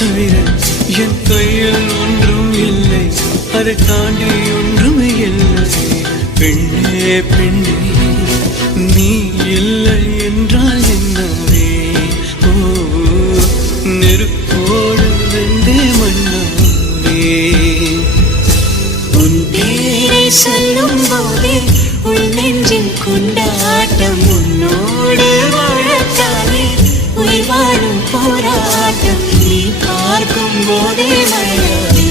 தவிர என் கையில் ஒன்றும் இல்லை, அதை தாண்டி ஒன்றுமே இல்லை. பெண்ணே பெண்ணே நீ இல்லை என்றால் என்னவே? ஓ நெருப்போடு வெந்தே மண்ணாவே. உன் பேரை சொல்லும் போதே உன் நெஞ்சின் கொண்டாட்டம், உன்னோடு வாழத்தானே உயிர் வாழும் போராட்டம். நீ பார்க்கும் போதே மழையாவே.